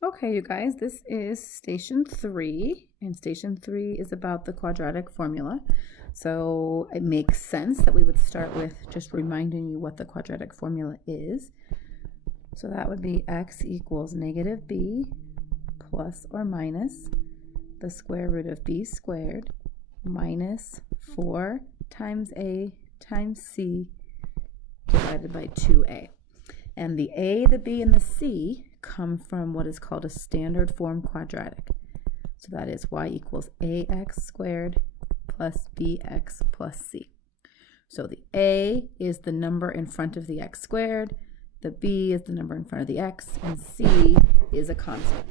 Okay, you guys, this is station 3, and station 3 is about the quadratic formula. So it makes sense that we would start with just reminding you what the quadratic formula is. So that would be x equals negative b plus or minus the square root of b squared minus 4 times a times c divided by 2a. And the a, the b, and the c come from what is called a standard form quadratic. So that is y equals ax squared plus bx plus c. So the a is the number in front of the x squared, the b is the number in front of the x, and c is a constant.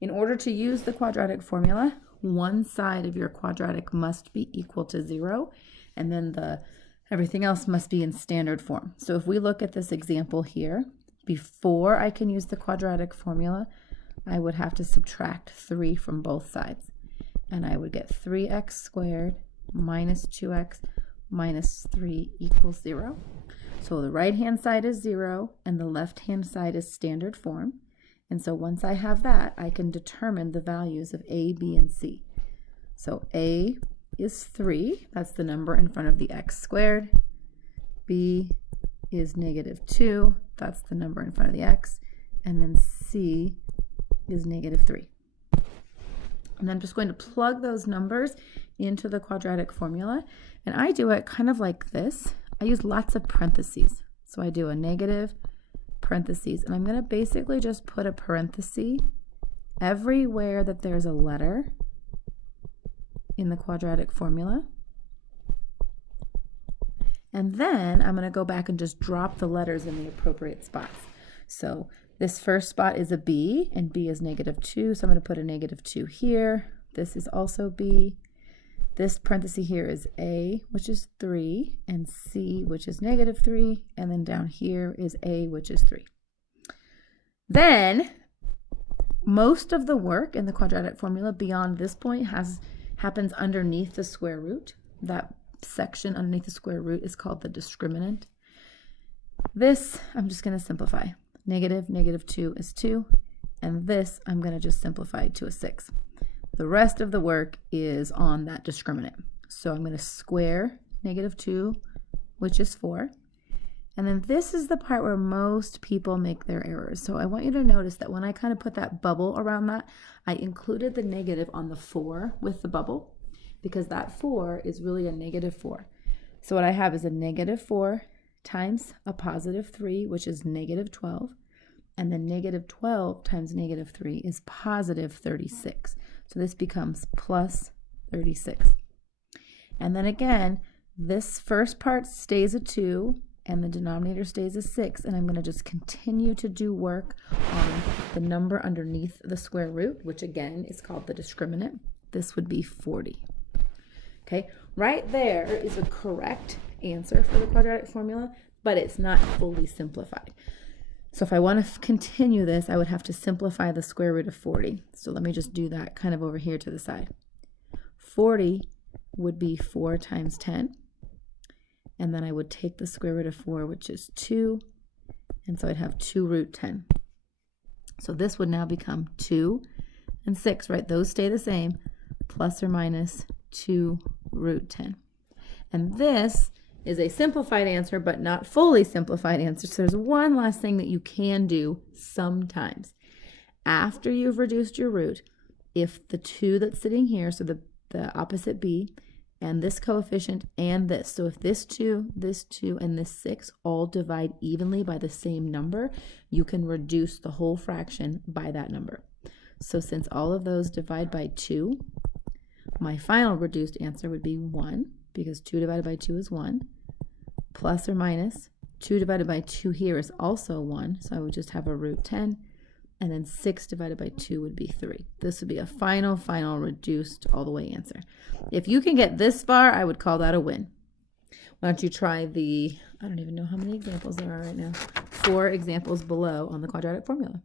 In order to use the quadratic formula, one side of your quadratic must be equal to 0, and then everything else must be in standard form. So if we look at this example here, before I can use the quadratic formula, I would have to subtract 3 from both sides. And I would get 3x squared minus 2x minus 3 equals 0. So the right-hand side is 0, and the left-hand side is standard form. And so once I have that, I can determine the values of a, b, and c. So a is 3. That's the number in front of the x squared. B is negative 2. That's the number in front of the x. And then c is negative 3. And I'm just going to plug those numbers into the quadratic formula. And I do it kind of like this. I use lots of parentheses. So I do a negative, parentheses. And I'm going to basically just put a parenthesis everywhere that there's a letter in the quadratic formula. And then I'm going to go back and just drop the letters in the appropriate spots. So this first spot is a b, and b is negative 2, so I'm going to put a negative 2 here. This is also b. This parenthesis here is a, which is 3, and c, which is negative 3, and then down here is a, which is 3. Then most of the work in the quadratic formula beyond this point happens underneath the square root. That section underneath the square root is called the discriminant. This I'm just going to simplify. Negative 2 is 2, and this I'm going to just simplify to a 6. The rest of the work is on that discriminant. So I'm going to square negative 2, which is 4. And then this is the part where most people make their errors. So I want you to notice that when I kind of put that bubble around that, I included the negative on the 4 with the bubble, because that 4 is really a negative 4. So what I have is a negative 4 times a positive 3, which is negative 12. And then negative 12 times negative 3 is positive 36. So this becomes plus 36. And then again, this first part stays a 2, and the denominator stays a 6, and I'm going to just continue to do work on the number underneath the square root, which again is called the discriminant. This would be 40. Okay, right there is a correct answer for the quadratic formula, but it's not fully simplified. So if I want to continue this, I would have to simplify the square root of 40. So let me just do that kind of over here to the side. 40 would be 4 times 10. And then I would take the square root of 4, which is 2. And so I'd have 2 root 10. So this would now become 2 and 6, right? Those stay the same, plus or minus 2 root 10. And this is a simplified answer, but not fully simplified answer. So there's one last thing that you can do sometimes. After you've reduced your root, if the 2 that's sitting here, so the opposite b, and this coefficient and this, so if this 2, and this 6 all divide evenly by the same number, you can reduce the whole fraction by that number. So since all of those divide by 2, my final reduced answer would be 1, because 2 divided by 2 is 1, plus or minus 2 divided by 2 here is also 1, so I would just have a root 10, and then 6 divided by 2 would be 3. This would be a final reduced all the way answer. If you can get this far, I would call that a win. Why don't you try I don't even know how many examples there are right now, 4 examples below on the quadratic formula.